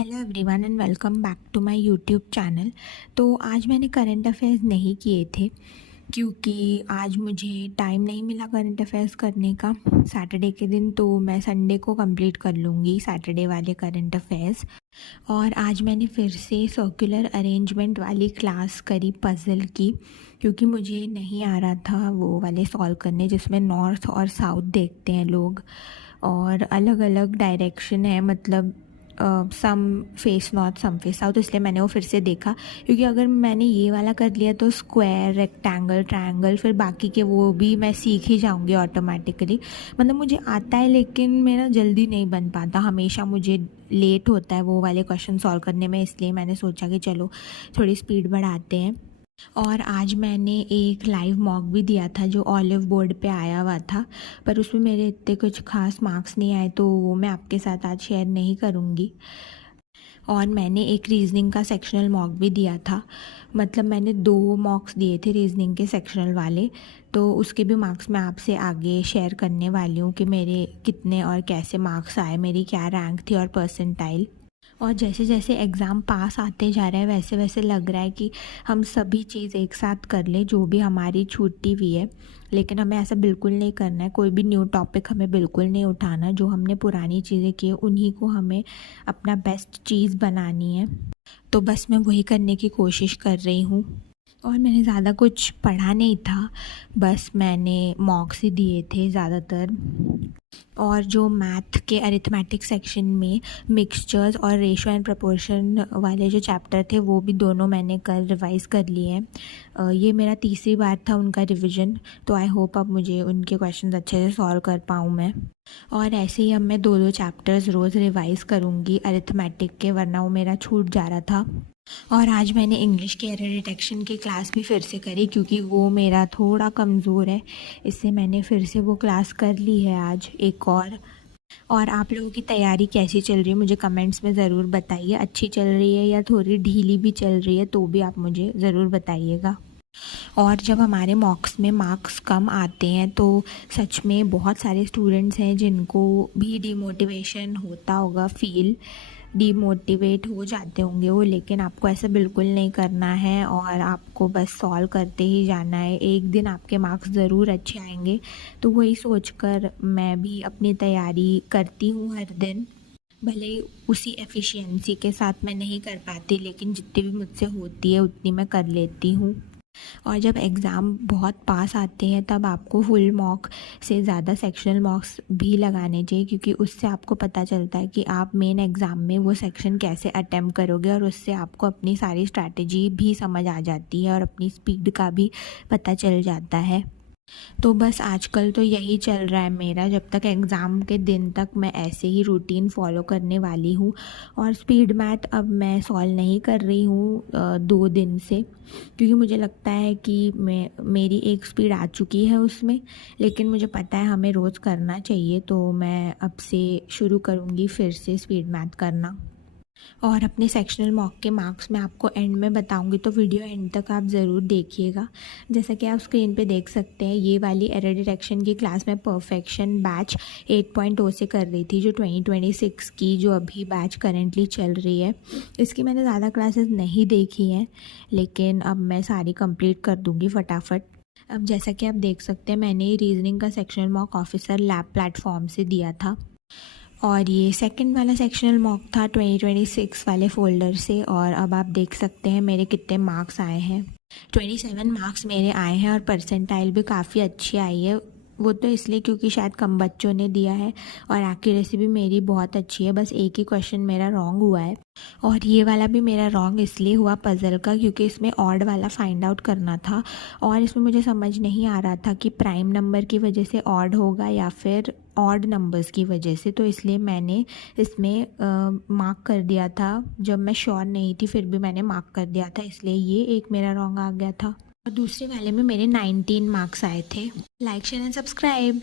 Hello everyone and welcome back to my YouTube channel. तो आज मैंने करंट अफेयर्स नहीं किए थे क्योंकि आज मुझे टाइम नहीं मिला करंट अफेयर्स करने का सैटरडे के दिन। तो मैं संडे को कंप्लीट कर लूँगी सैटरडे वाले करंट अफेयर्स। और आज मैंने फिर से सर्कुलर अरेंजमेंट वाली क्लास करी पज़ल की, क्योंकि मुझे नहीं आ रहा था वो वाले सॉल्व करने जिसमें नॉर्थ और साउथ देखते हैं लोग और अलग अलग डायरेक्शन है, मतलब सम फेस नॉर्थ सम फेस साउथ। इसलिए मैंने वो फिर से देखा, क्योंकि अगर मैंने ये वाला कर लिया तो स्क्वायर, रेक्टेंगल, ट्रायंगल, फिर बाकी के वो भी मैं सीख ही जाऊंगी ऑटोमेटिकली। मतलब मुझे आता है लेकिन मेरा जल्दी नहीं बन पाता, हमेशा मुझे लेट होता है वो वाले क्वेश्चन सॉल्व करने में। इसलिए मैंने सोचा कि चलो थोड़ी स्पीड बढ़ाते हैं। और आज मैंने एक लाइव मॉक भी दिया था जो ऑलिव बोर्ड पे आया हुआ था, पर उसमें मेरे इतने कुछ खास मार्क्स नहीं आए, तो वो मैं आपके साथ आज शेयर नहीं करूँगी। और मैंने एक रीजनिंग का सेक्शनल मॉक भी दिया था, मतलब मैंने 2 मॉक्स दिए थे रीजनिंग के सेक्शनल वाले। तो उसके भी मार्क्स मैं आपसे आगे शेयर करने वाली हूँ कि मेरे कितने और कैसे मार्क्स आए, मेरी क्या रैंक थी और परसेंटाइल। और जैसे जैसे एग्ज़ाम पास आते जा रहा है वैसे वैसे लग रहा है कि हम सभी चीज़ एक साथ कर लें जो भी हमारी छूटी हुई है। लेकिन हमें ऐसा बिल्कुल नहीं करना है, कोई भी न्यू टॉपिक हमें बिल्कुल नहीं उठाना। जो हमने पुरानी चीज़ें की उन्हीं को हमें अपना बेस्ट चीज़ बनानी है। तो बस मैं वही करने की कोशिश कर रही हूँ। और मैंने ज़्यादा कुछ पढ़ा नहीं था, बस मैंने मॉक्स ही दिए थे ज़्यादातर। और जो मैथ के अरिथमेटिक सेक्शन में मिक्सचर्स और रेशो एंड प्रोपोर्शन वाले जो चैप्टर थे वो भी दोनों मैंने कल रिवाइज़ कर लिए हैं। ये मेरा तीसरी बार था उनका रिवीजन, तो आई होप अब मुझे उनके क्वेश्चंस अच्छे से सॉल्व कर पाऊँ मैं। और ऐसे ही अब मैं 2-2 चैप्टर्स रोज़ रिवाइज़ करूँगी अरिथमेटिक के, वरना वो मेरा छूट जा रहा था। और आज मैंने इंग्लिश के एरर डिटेक्शन की क्लास भी फिर से करी, क्योंकि वो मेरा थोड़ा कमज़ोर है, इससे मैंने फिर से वो क्लास कर ली है आज एक और आप लोगों की तैयारी कैसी चल रही है मुझे कमेंट्स में ज़रूर बताइए। अच्छी चल रही है या थोड़ी ढीली भी चल रही है तो भी आप मुझे ज़रूर बताइएगा। और जब हमारे मॉक्स में मार्क्स कम आते हैं तो सच में बहुत सारे स्टूडेंट्स हैं जिनको भी डिमोटिवेशन होता होगा, फील डीमोटिवेट हो जाते होंगे वो। लेकिन आपको ऐसा बिल्कुल नहीं करना है और आपको बस सॉल्व करते ही जाना है, एक दिन आपके मार्क्स ज़रूर अच्छे आएंगे। तो वही सोचकर मैं भी अपनी तैयारी करती हूँ हर दिन। भले ही उसी एफिशिएंसी के साथ मैं नहीं कर पाती, लेकिन जितनी भी मुझसे होती है उतनी मैं कर लेती हूँ। और जब एग्ज़ाम बहुत पास आते हैं तब आपको फुल मॉक से ज़्यादा सेक्शनल मॉक्स भी लगाने चाहिए, क्योंकि उससे आपको पता चलता है कि आप मेन एग्ज़ाम में वो सेक्शन कैसे अटेम्प्ट करोगे, और उससे आपको अपनी सारी स्ट्रैटेजी भी समझ आ जाती है और अपनी स्पीड का भी पता चल जाता है। तो बस आजकल तो यही चल रहा है मेरा, जब तक एग्ज़ाम के दिन तक मैं ऐसे ही रूटीन फॉलो करने वाली हूँ। और स्पीड मैथ अब मैं सॉल्व नहीं कर रही हूँ 2 दिन से, क्योंकि मुझे लगता है कि मेरी एक स्पीड आ चुकी है उसमें। लेकिन मुझे पता है हमें रोज़ करना चाहिए, तो मैं अब से शुरू करूँगी फिर से स्पीड मैथ करना। और अपने सेक्शनल मॉक के मार्क्स मैं आपको एंड में बताऊंगी, तो वीडियो एंड तक आप ज़रूर देखिएगा। जैसा कि आप स्क्रीन पे देख सकते हैं, ये वाली एरर डिटेक्शन की क्लास में परफेक्शन बैच 8.0 से कर रही थी, जो 2026 की जो अभी बैच करेंटली चल रही है। इसकी मैंने ज़्यादा क्लासेस नहीं देखी हैं, लेकिन अब मैं सारी कंप्लीट कर दूँगी फटाफट। अब जैसा कि आप देख सकते हैं, मैंने रीजनिंग का sectional mock officer lab platform से दिया था, और ये सेकंड वाला सेक्शनल मॉक था 2026 वाले फ़ोल्डर से। और अब आप देख सकते हैं मेरे कितने मार्क्स आए हैं। 27 मार्क्स मेरे आए हैं और परसेंटाइल भी काफ़ी अच्छी आई है। वो तो इसलिए क्योंकि शायद कम बच्चों ने दिया है, और एक्यूरेसी भी मेरी बहुत अच्छी है, बस एक ही क्वेश्चन मेरा रॉन्ग हुआ है। और ये वाला भी मेरा रॉन्ग इसलिए हुआ पज़ल का, क्योंकि इसमें ऑड वाला फाइंड आउट करना था, और इसमें मुझे समझ नहीं आ रहा था कि प्राइम नंबर की वजह से ऑड होगा या फिर ऑड नंबर्स की वजह से। तो इसलिए मैंने इसमें मार्क कर दिया था, जब मैं श्योर नहीं थी फिर भी मैंने मार्क कर दिया था, इसलिए ये एक मेरा रॉन्ग आ गया था। और दूसरे वाले में मेरे 19 मार्क्स आए थे। Like share and subscribe.